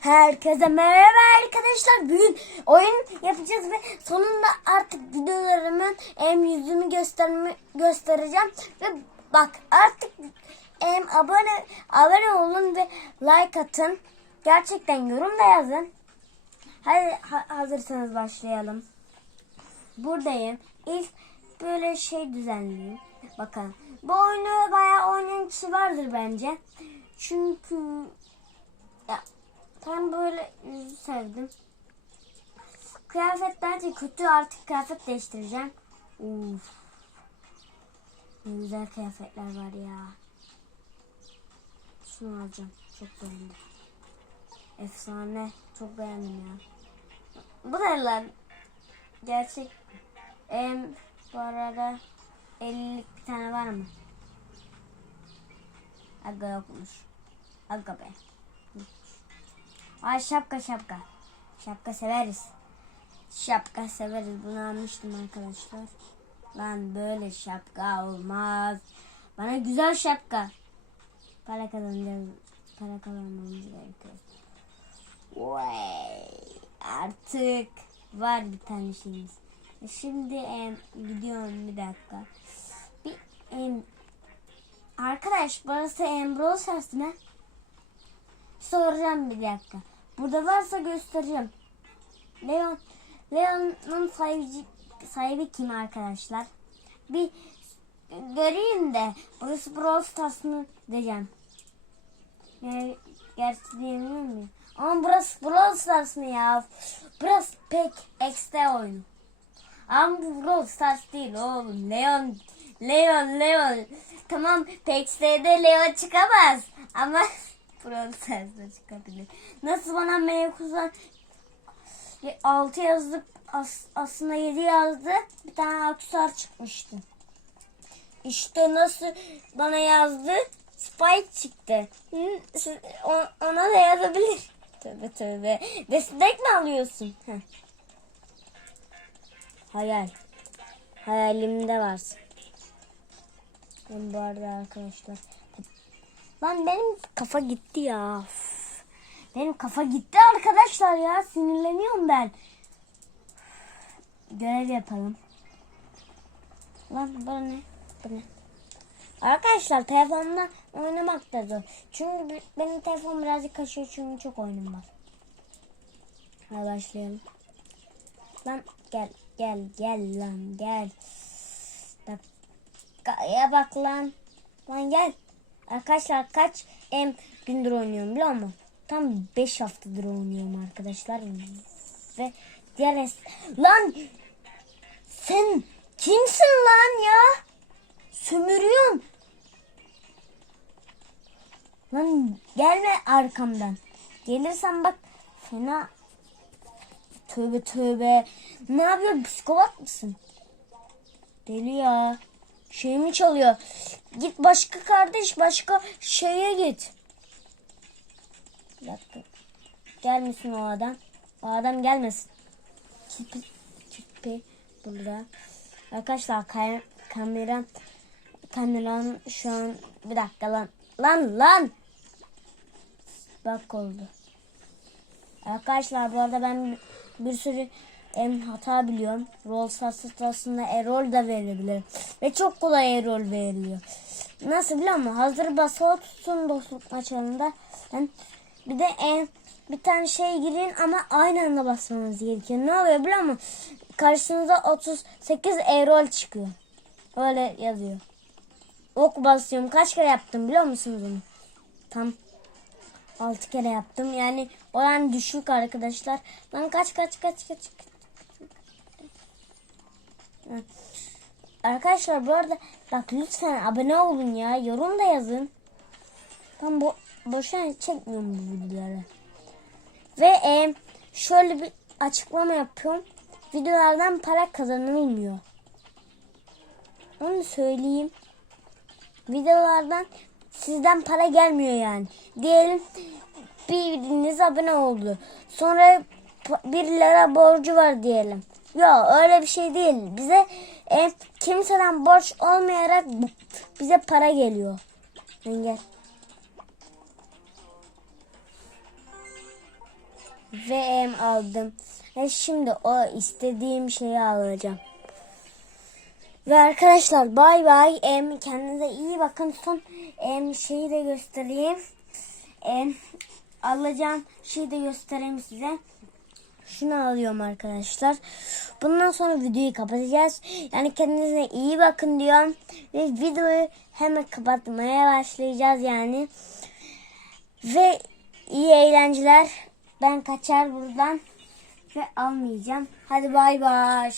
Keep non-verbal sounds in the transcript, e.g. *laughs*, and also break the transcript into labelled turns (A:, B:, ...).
A: Herkese merhaba arkadaşlar. Bugün oyun yapacağız ve sonunda artık videolarımın em yüzümü gösterme, göstereceğim. Ve bak artık em abone abone olun ve like atın. Gerçekten yorum da yazın. Hadi ha- hazırsanız başlayalım. Buradayım. İlk böyle şey düzenleyeyim. Bakalım. Bu oyunu bayağı oynayan kişi vardır bence. Çünkü ben böyle yüzü sevdim. Kıyafetler de kötü artık kıyafet değiştireceğim. Uf. Ne güzel kıyafetler var ya. Şunu alacağım. Çok beğendim. Efsane. Çok beğendim ya. Bu da lan. Gerçek. Em, bu arada 50'lik bir tane var mı? Aga yokmuş. Aga be. Ay şapka şapka. Şapka severiz. Şapka severiz. Bunu almıştım arkadaşlar. Lan böyle şapka olmaz. Bana güzel şapka. Para kazanacağız. Para kazanmamız gerekiyor. Vay. Artık var bir tane şeyimiz. E Şimdi em, gidiyorum bir dakika. Bir em, arkadaş burası Embrose Stars mı? Soracağım bir dakika. Burada varsa göstereceğim. Leon Leon'un sahibi, sahibi kim arkadaşlar? Bir göreyim de burası Brawl Stars diyeceğim. Yani gerçi diyemiyor muyum? Ama burası Brawl Stars mı ya? Burası pek ekstra oyunu. Ama bu Brawl Stars değil oğlum. Leon, Leon, Leon. Tamam PX'de Leon çıkamaz. Ama *laughs* Stars'da çıkabilir. Nasıl bana mevkuza 6 yazdık as, aslında 7 yazdı. Bir tane aksesuar çıkmıştı. İşte nasıl bana yazdı. Spike çıktı. Ona da yazabilir. *laughs* Tövbe tövbe. Destek mi alıyorsun? Heh. Hayal. Hayalimde varsın. Ben bu arada arkadaşlar. Lan benim kafa gitti ya. Benim kafa gitti arkadaşlar ya. Sinirleniyorum ben. Görev yapalım. Lan bu ne? Bu ne? Arkadaşlar telefonla oynamak da zor. Çünkü benim telefon birazcık kaşıyor çünkü çok oyunum var. Hadi başlayalım. Lan gel gel gel lan gel. Dakikaya bak lan. Lan gel. Arkadaşlar kaç em gündür oynuyorum biliyor musun? Tam 5 haftadır oynuyorum arkadaşlar. Ve diğer Lan sen kimsin lan ya? Sömürüyorsun. Lan gelme arkamdan. Gelirsen bak fena. Tövbe tövbe. Ne yapıyorsun? Psikopat mısın? Deli ya. Şeyimi çalıyor. Git başka kardeş başka şeye git. Bir. Gelmesin o adam. O adam gelmesin. Tipi, tipi burada. Arkadaşlar kay- kamera kameram şu an bir dakika lan. Lan lan. Bak oldu. Arkadaşlar bu arada ben bir sürü em, hata biliyorum. Rol sırasında error da verebilirim. Ve çok kolay error veriliyor. Nasıl biliyor musun? Hazır basılı tutsun dostluk maçlarında. Ben bir de em, bir tane şey girin ama aynı anda basmanız gerekiyor. Ne oluyor biliyor musun? Karşınıza 38 error çıkıyor. Öyle yazıyor. Ok basıyorum. Kaç kere yaptım biliyor musunuz onu? Tam 6 kere yaptım. Yani oran düşük arkadaşlar. Lan kaç kaç kaç kaç. Arkadaşlar bu arada bak lütfen abone olun ya. Yorum da yazın. Ben bo boşuna çekmiyorum bu videoları. Ve e, şöyle bir açıklama yapıyorum. Videolardan para kazanılmıyor. Onu söyleyeyim. Videolardan sizden para gelmiyor yani. Diyelim biriniz abone oldu. Sonra pa- bir lira borcu var diyelim. Yok öyle bir şey değil. Bize e, kimseden borç olmayarak bize para geliyor. Sen gel. Ve em aldım. Ve şimdi o istediğim şeyi alacağım. Ve arkadaşlar bay bay. Em kendinize iyi bakın. Son em şeyi de göstereyim. Em alacağım şeyi de göstereyim size. Şunu alıyorum arkadaşlar. Bundan sonra videoyu kapatacağız. Yani kendinize iyi bakın diyorum. Ve videoyu hemen kapatmaya başlayacağız yani. Ve iyi eğlenceler. Ben kaçar buradan. Ve almayacağım. Hadi bay bay.